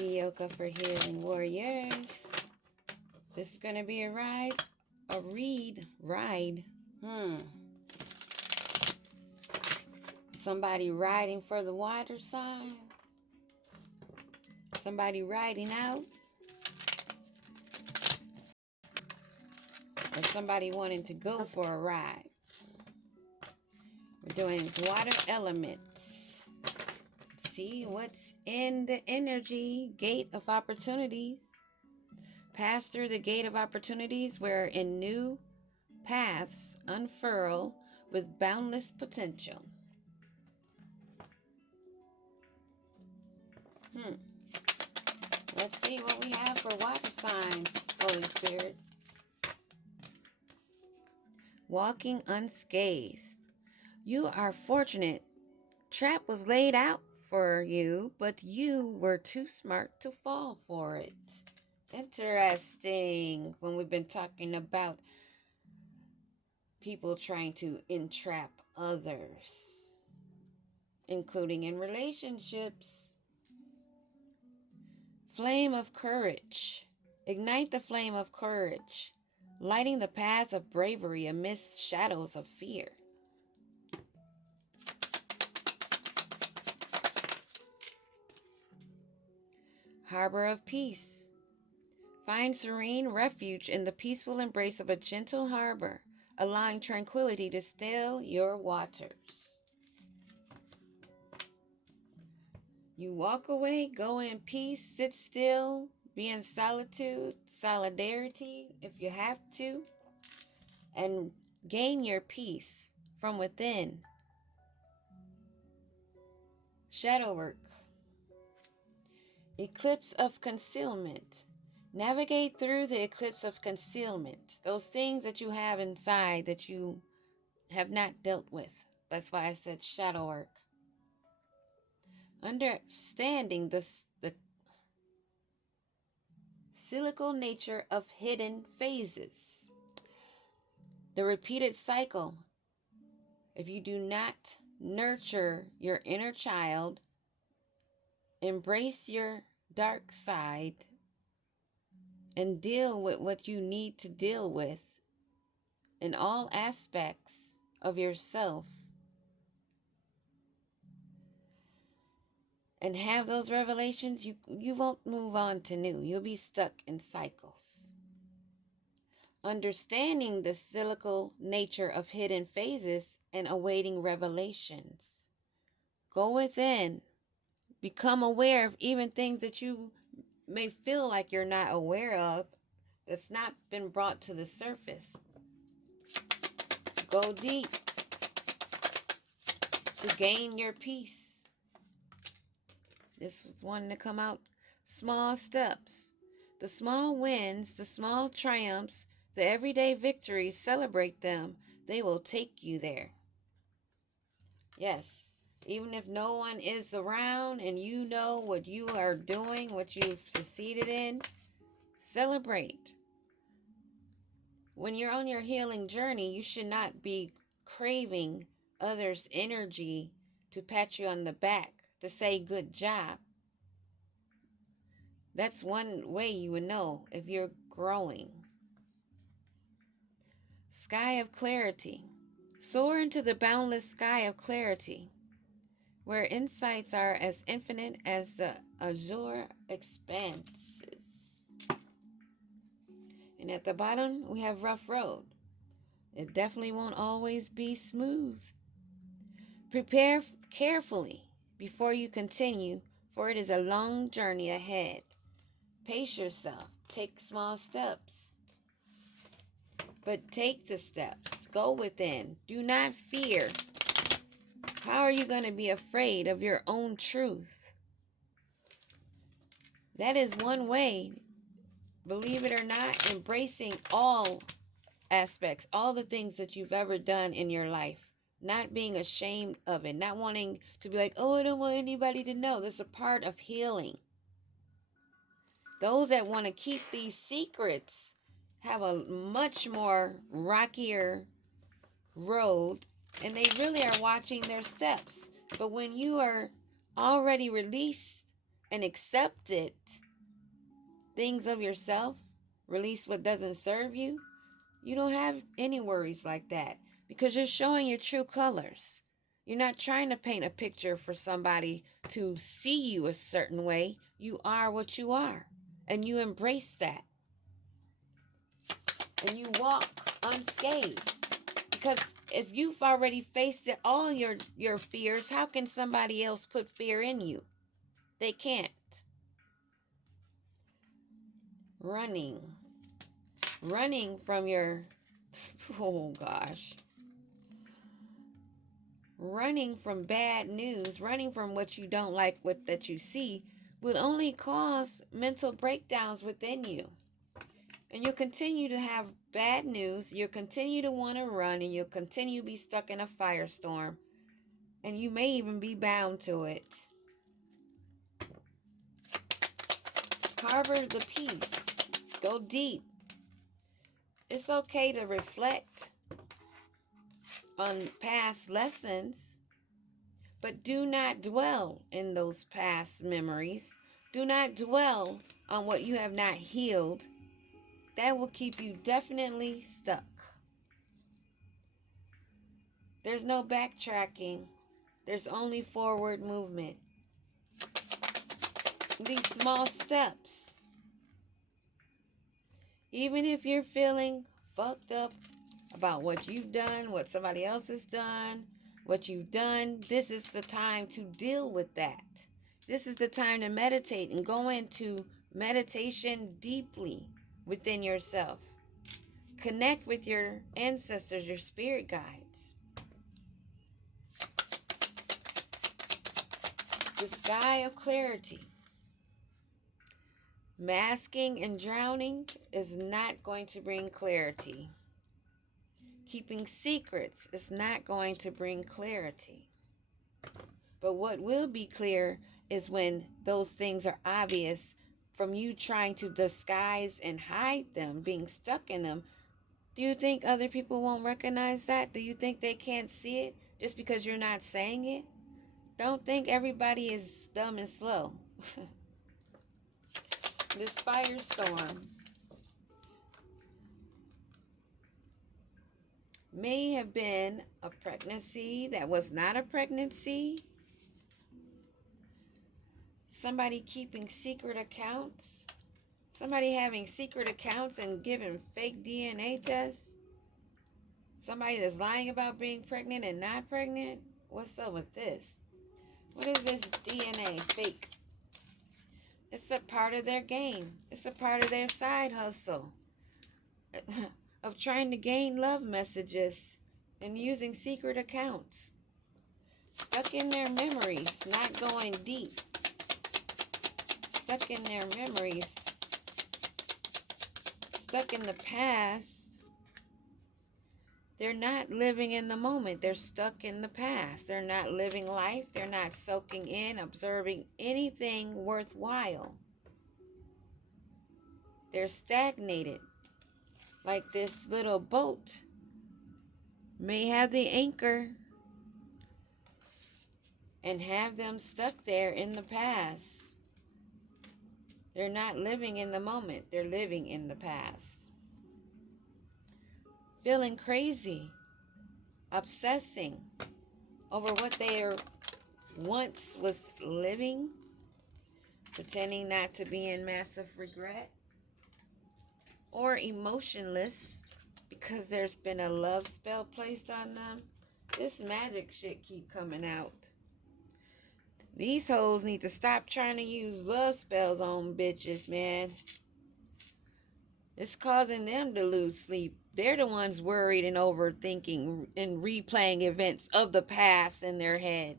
Yoga for Healing Warriors. This is going to be a ride. Somebody riding for the water signs. Somebody riding out. Or somebody wanting to go for a ride. We're doing water elements. See what's in the energy gate of opportunities. Pass through the gate of opportunities wherein new paths unfurl with boundless potential. Let's see what we have for water signs, Holy Spirit. Walking unscathed. You are fortunate. Trap was laid out for you, but you were too smart to fall for it. Interesting. When we've been talking about people trying to entrap others, including in relationships. Flame of courage. Ignite the flame of courage, lighting the path of bravery amidst shadows of fear. Harbor of peace. Find serene refuge in the peaceful embrace of a gentle harbor, allowing tranquility to still your waters. You walk away, go in peace, sit still, be in solitude, solidarity if you have to, and gain your peace from within. Shadow work. Eclipse of concealment. Navigate through the eclipse of concealment. Those things that you have inside that you have not dealt with. That's why I said shadow work. Understanding the cyclical nature of hidden phases. The repeated cycle. If you do not nurture your inner child, embrace your dark side, and deal with what you need to deal with in all aspects of yourself, and have those revelations, you won't move on to new. You'll be stuck in cycles. Understanding the cyclical nature of hidden phases and awaiting revelations. Go within. Become aware of even things that you may feel like you're not aware of, that's not been brought to the surface. Go deep to gain your peace. This was one to come out. Small steps. The small wins, the small triumphs, the everyday victories, celebrate them. They will take you there. Yes, even if no one is around and you know what you are doing, what you've succeeded in, celebrate. When you're on your healing journey, you should not be craving others' energy to pat you on the back, to say good job. That's one way you would know if you're growing. Sky of clarity. Soar into the boundless sky of clarity, where insights are as infinite as the azure expanses. And at the bottom, we have rough road. It definitely won't always be smooth. Prepare carefully before you continue, for it is a long journey ahead. Pace yourself. Take small steps. But take the steps. Go within. Do not fear. How are you going to be afraid of your own truth? That is one way, believe it or not, embracing all aspects, all the things that you've ever done in your life. Not being ashamed of it. Not wanting to be like, oh, I don't want anybody to know. This is a part of healing. Those that want to keep these secrets have a much more rockier road, and they really are watching their steps. But when you are already released and accepted things of yourself, release what doesn't serve you, you don't have any worries like that because you're showing your true colors. You're not trying to paint a picture for somebody to see you a certain way. You are what you are, and you embrace that. And you walk unscathed. Because if you've already faced it, all your fears, how can somebody else put fear in you? They can't. Running from your, oh gosh, running from bad news, running from what you don't like, what that you see, will only cause mental breakdowns within you. And you'll continue to have bad news, you'll continue to want to run, and you'll continue to be stuck in a firestorm. And you may even be bound to it. Harbor the peace. Go deep. It's okay to reflect on past lessons, but do not dwell in those past memories. Do not dwell on what you have not healed. That will keep you definitely stuck. There's no backtracking. There's only forward movement. These small steps. Even if you're feeling fucked up about what you've done, what somebody else has done, what you've done, this is the time to deal with that. This is the time to meditate and go into meditation deeply within yourself. Connect with your ancestors, your spirit guides. The sky of clarity. Masking and drowning is not going to bring clarity. Keeping secrets is not going to bring clarity. But what will be clear is when those things are obvious from you trying to disguise and hide them, being stuck in them. Do you think other people won't recognize that? Do you think they can't see it just because you're not saying it? Don't think everybody is dumb and slow. This firestorm may have been a pregnancy that was not a pregnancy. Somebody keeping secret accounts. Somebody having secret accounts and giving fake DNA tests. Somebody that's lying about being pregnant and not pregnant. What's up with this? What is this DNA fake? It's a part of their game. It's a part of their side hustle of trying to gain love messages and using secret accounts. Stuck in their memories, not going deep. Stuck in their memories. Stuck in the past. They're not living in the moment. They're stuck in the past. They're not living life. They're not soaking in, observing anything worthwhile. They're stagnated. Like this little boat may have the anchor and have them stuck there in the past. They're not living in the moment. They're living in the past. Feeling crazy, obsessing over what they once was living, pretending not to be in massive regret, or emotionless because there's been a love spell placed on them. This magic shit keep coming out. These hoes need to stop trying to use love spells on bitches, man. It's causing them to lose sleep. They're the ones worried and overthinking and replaying events of the past in their head.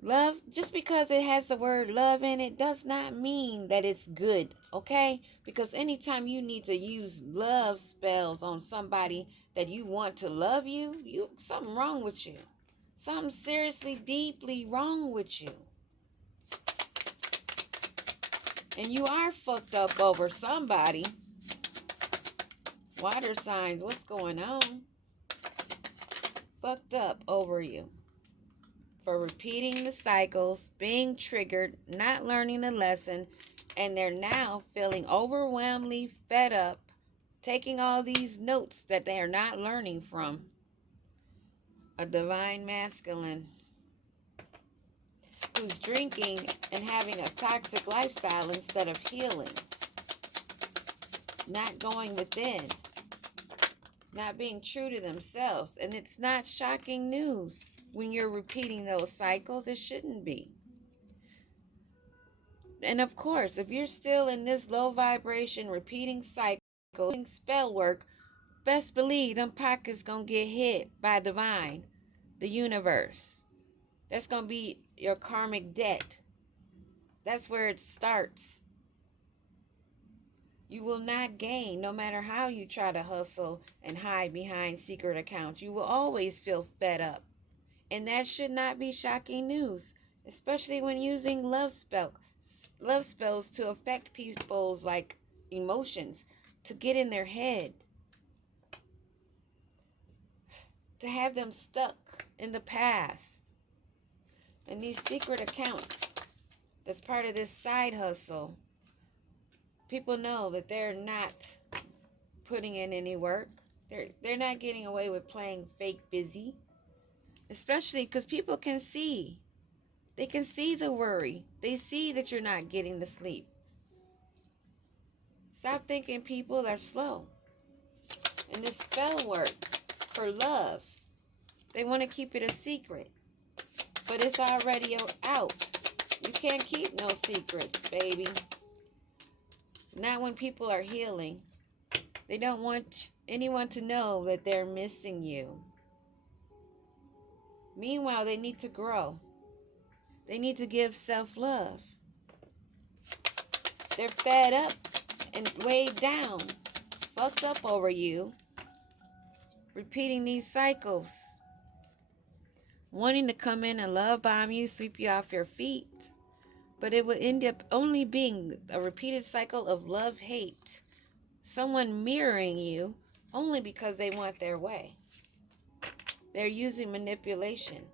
Love, just because it has the word love in it, does not mean that it's good, okay? Because anytime you need to use love spells on somebody that you want to love you, something wrong with you. Something seriously, deeply wrong with you. And you are fucked up over somebody. Water signs, what's going on? Fucked up over you. for repeating the cycles, being triggered, not learning the lesson, and they're now feeling overwhelmingly fed up, taking all these notes that they are not learning from. A divine masculine who's drinking and having a toxic lifestyle instead of healing, not going within, not being true to themselves. And it's not shocking news when you're repeating those cycles. It shouldn't be. And of course, if you're still in this low vibration, repeating cycle, spell work, best believe them pockets gonna get hit by divine, the universe. That's gonna be your karmic debt. That's where it starts. You will not gain, no matter how you try to hustle and hide behind secret accounts. You will always feel fed up. And that should not be shocking news, especially when using love spells to affect people's emotions, to get in their head, to have them stuck in the past. And these secret accounts, that's part of this side hustle. People know that they're not putting in any work. They're not getting away with playing fake busy, especially because people can see. They can see the worry. They see that you're not getting the sleep. Stop thinking people are slow. And this spell work for love, they want to keep it a secret. But it's already out. You can't keep no secrets, baby. Not when people are healing. They don't want anyone to know that they're missing you. Meanwhile, they need to grow. They need to give self-love. They're fed up and weighed down, fucked up over you, repeating these cycles, wanting to come in and love bomb you, sweep you off your feet. But it would end up only being a repeated cycle of love-hate. Someone mirroring you only because they want their way. They're using manipulation.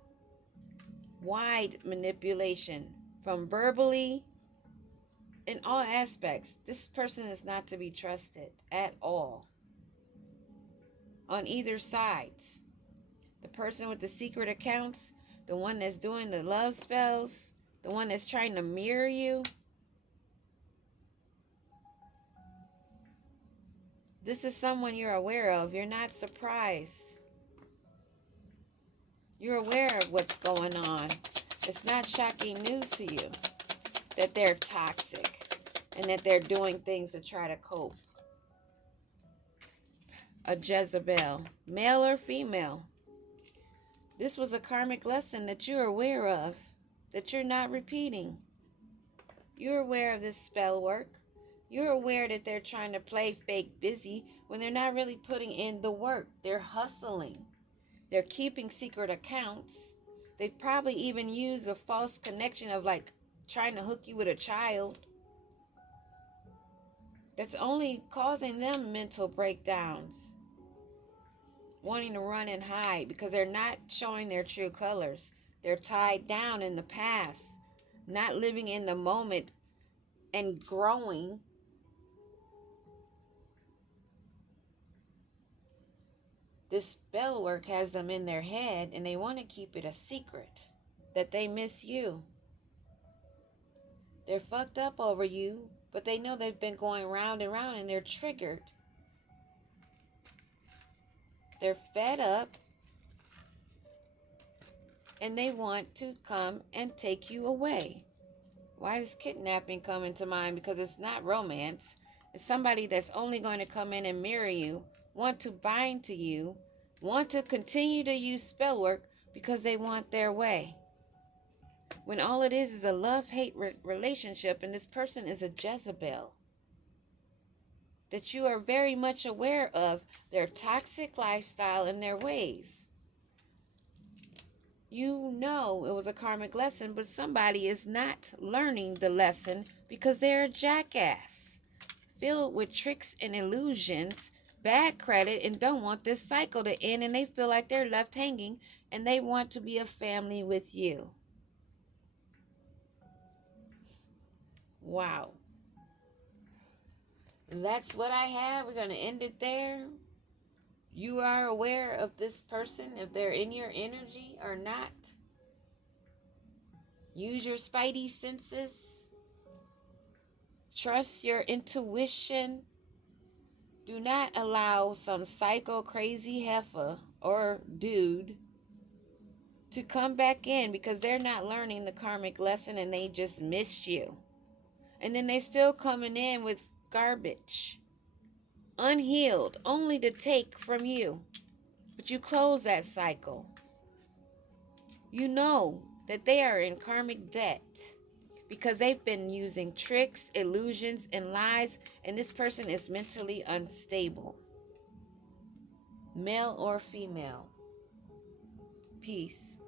Wide manipulation. From verbally, in all aspects. This person is not to be trusted at all. On either sides. The person with the secret accounts, the one that's doing the love spells, the one that's trying to mirror you. This is someone you're aware of. You're not surprised. You're aware of what's going on. It's not shocking news to you that they're toxic and that they're doing things to try to cope. A Jezebel, male or female. This was a karmic lesson that you're aware of, that you're not repeating. You're aware of this spell work. You're aware that they're trying to play fake busy when they're not really putting in the work. They're hustling. They're keeping secret accounts. They've probably even used a false connection of trying to hook you with a child. That's only causing them mental breakdowns. Wanting to run and hide because they're not showing their true colors. They're tied down in the past, not living in the moment and growing. This spell work has them in their head and they want to keep it a secret that they miss you. They're fucked up over you, but they know they've been going round and round and they're triggered. They're fed up and they want to come and take you away. Why is kidnapping coming to mind? Because it's not romance. It's somebody that's only going to come in and mirror you, want to bind to you, want to continue to use spell work because they want their way. When all it is a love-hate relationship and this person is a Jezebel. That you are very much aware of their toxic lifestyle and their ways. You know it was a karmic lesson, but somebody is not learning the lesson because they're a jackass. Filled with tricks and illusions, bad credit, and don't want this cycle to end, and they feel like they're left hanging and they want to be a family with you. Wow. That's what I have. We're going to end it there. You are aware of this person, if they're in your energy or not. Use your spidey senses. Trust your intuition. Do not allow some psycho crazy heifer or dude to come back in, because they're not learning the karmic lesson and they just missed you. And then they still coming in with garbage, unhealed, only to take from you. But you close that cycle. You know that they are in karmic debt because they've been using tricks, illusions, and lies, and this person is mentally unstable. Male or female. Peace.